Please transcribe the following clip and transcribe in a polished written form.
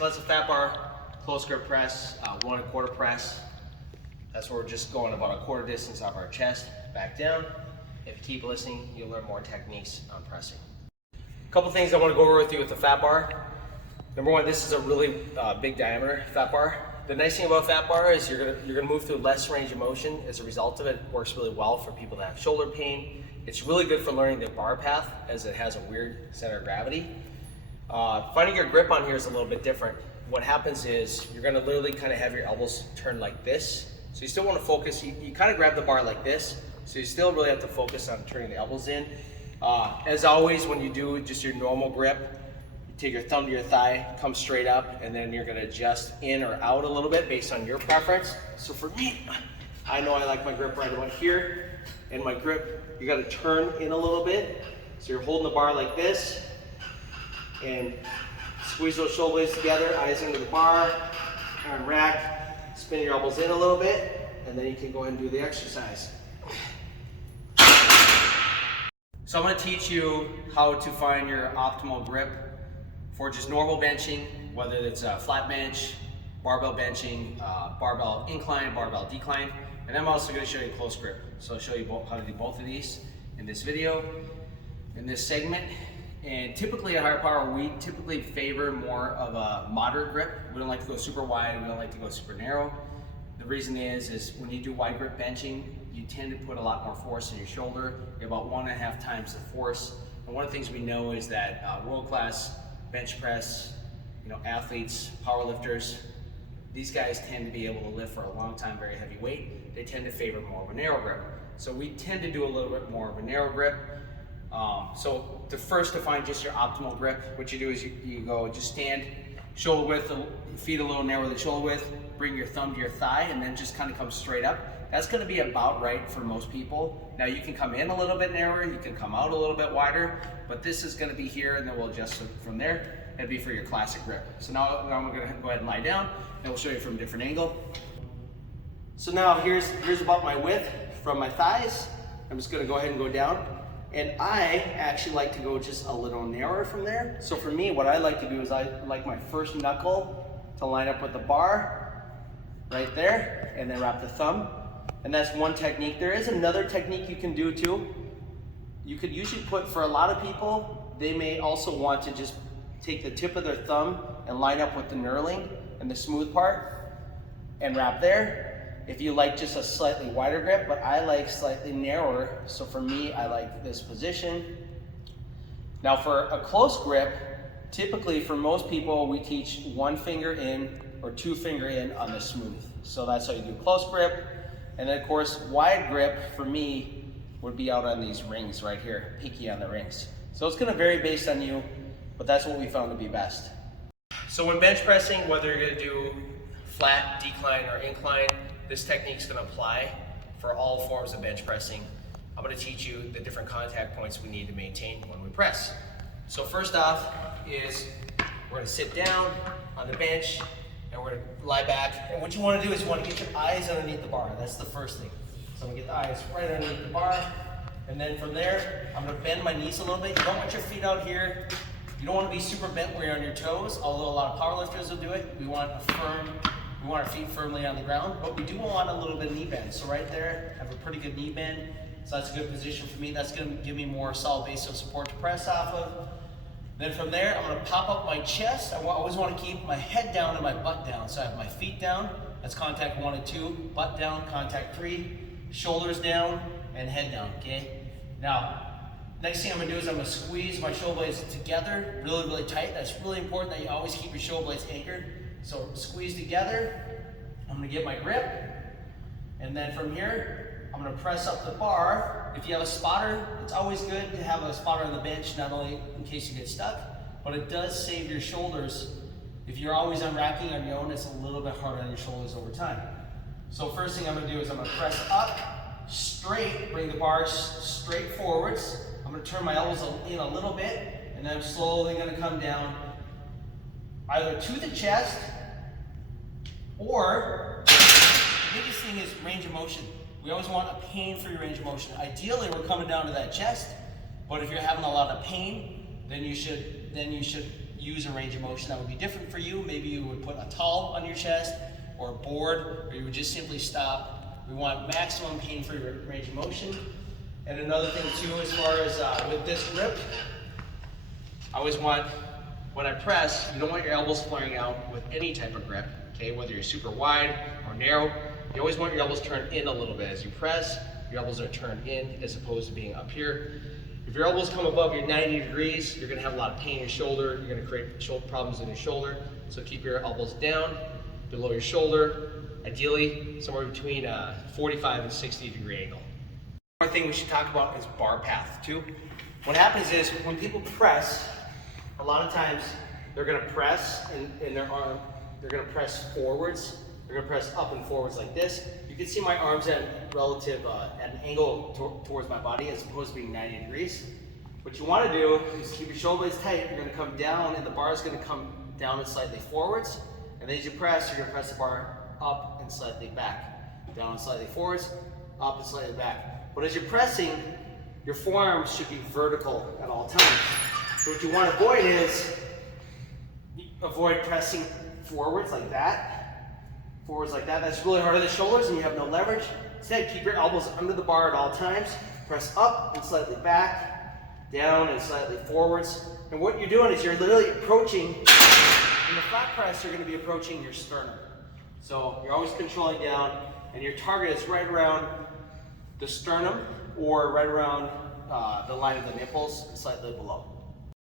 So that's a fat bar, close grip press, 1 1/4 press. That's where we're just going about a quarter distance off our chest, back down. If you keep listening, you'll learn more techniques on pressing. A couple things I want to go over with you with the fat bar. Number one, this is a really big diameter fat bar. The nice thing about fat bar is you're gonna move through less range of motion as a result of it. It works really well for people that have shoulder pain. It's really good for learning the bar path as it has a weird center of gravity. Finding your grip on here is a little bit different. What happens is you're gonna literally kind of have your elbows turned like this. So you still want to focus, you kind of grab the bar like this, so you still really have to focus on turning the elbows in. As always, when you do just your normal grip, you take your thumb to your thigh, come straight up, and then you're going to adjust in or out a little bit based on your preference. So for me, I know I like my grip right about here, and my grip, you got to turn in a little bit. So you're holding the bar like this, and squeeze those shoulder blades together, eyes into the bar, arm rack. Spin your elbows in a little bit, and then you can go ahead and do the exercise. So I'm going to teach you how to find your optimal grip for just normal benching, whether it's a flat bench, barbell benching, barbell incline, barbell decline, and I'm also going to show you close grip. So I'll show you how to do both of these in this video, in this segment. And typically at Higher Power, we typically favor more of a moderate grip. We don't like to go super wide, we don't like to go super narrow. The reason is when you do wide grip benching, you tend to put a lot more force in your shoulder. You have about 1.5 times the force. And one of the things we know is that world-class bench press, athletes, power lifters, these guys tend to be able to lift for a long time, very heavy weight. They tend to favor more of a narrow grip. So we tend to do a little bit more of a narrow grip. So to find just your optimal grip, what you do is you go just stand shoulder width, feet a little narrower than shoulder width, bring your thumb to your thigh, and then just kind of come straight up. That's going to be about right for most people. Now you can come in a little bit narrower, you can come out a little bit wider, but this is going to be here, and then we'll adjust it from there. That'd be for your classic grip. So now I'm going to go ahead and lie down, and we'll show you from a different angle. So now here's about my width from my thighs. I'm just going to go ahead and go down. And I actually like to go just a little narrower from there. So for me, what I like to do is I like my first knuckle to line up with the bar right there, and then wrap the thumb. And that's one technique. There is another technique you can do too. You could usually for a lot of people, they may also want to just take the tip of their thumb and line up with the knurling and the smooth part and wrap there. If you like just a slightly wider grip, but I like slightly narrower. So for me, I like this position. Now for a close grip, typically for most people, we teach 1 finger in or 2 finger in on the smooth. So that's how you do close grip. And then of course, wide grip for me would be out on these rings right here, pinky on the rings. So it's gonna vary based on you, but that's what we found to be best. So when bench pressing, whether you're gonna do flat, decline, or incline, this technique is going to apply for all forms of bench pressing. I'm going to teach you the different contact points we need to maintain when we press. So first off is we're going to sit down on the bench and we're going to lie back. And what you want to do is you want to get your eyes underneath the bar. That's the first thing. So I'm going to get the eyes right underneath the bar. And then from there, I'm going to bend my knees a little bit. You don't want your feet out here. You don't want to be super bent where you're on your toes, although a lot of powerlifters will do it. We want our feet firmly on the ground, but we do want a little bit of knee bend. So right there, I have a pretty good knee bend. So that's a good position for me. That's gonna give me more solid base of support to press off of. Then from there, I'm gonna pop up my chest. I always wanna keep my head down and my butt down. So I have my feet down, that's contact 1 and 2, butt down, contact 3, shoulders down, and head down, okay? Now, next thing I'm gonna do is I'm gonna squeeze my shoulder blades together, really, really tight. That's really important that you always keep your shoulder blades anchored. So squeeze together, I'm gonna get my grip, and then from here, I'm gonna press up the bar. If you have a spotter, it's always good to have a spotter on the bench, not only in case you get stuck, but it does save your shoulders. If you're always unracking on your own, it's a little bit harder on your shoulders over time. So first thing I'm gonna do is I'm gonna press up, straight, bring the bar straight forwards. I'm gonna turn my elbows in a little bit, and then I'm slowly gonna come down either to the chest, or the biggest thing is range of motion. We always want a pain for your range of motion. Ideally, we're coming down to that chest, but if you're having a lot of pain, then you should use a range of motion that would be different for you. Maybe you would put a towel on your chest or a board, or you would just simply stop. We want maximum pain-free range of motion. And another thing too, as far as with this grip, I always want, when I press, you don't want your elbows flaring out with any type of grip, okay? Whether you're super wide or narrow, you always want your elbows turned in a little bit. As you press, your elbows are turned in as opposed to being up here. If your elbows come above your 90 degrees, you're gonna have a lot of pain in your shoulder. You're gonna create shoulder problems in your shoulder. So keep your elbows down, below your shoulder, ideally somewhere between a 45 and 60 degree angle. One thing we should talk about is bar path too. What happens is when people press, a lot of times they're gonna press in their arm, they're gonna press forwards, they're gonna press up and forwards like this. You can see my arms at relative, at an angle towards my body as opposed to being 90 degrees. What you wanna do is keep your shoulder blades tight. You're gonna come down and the bar is gonna come down and slightly forwards. And then as you press, you're gonna press the bar up and slightly back. Down and slightly forwards, up and slightly back. But as you're pressing, your forearms should be vertical at all times. So what you want to avoid is, avoid pressing forwards like that. Forwards like that. That's really hard on the shoulders and you have no leverage. Instead, keep your elbows under the bar at all times. Press up and slightly back, down and slightly forwards. And what you're doing is you're literally approaching, in the flat press, you're going to be approaching your sternum. So you're always controlling down and your target is right around the sternum or right around the line of the nipples and slightly below.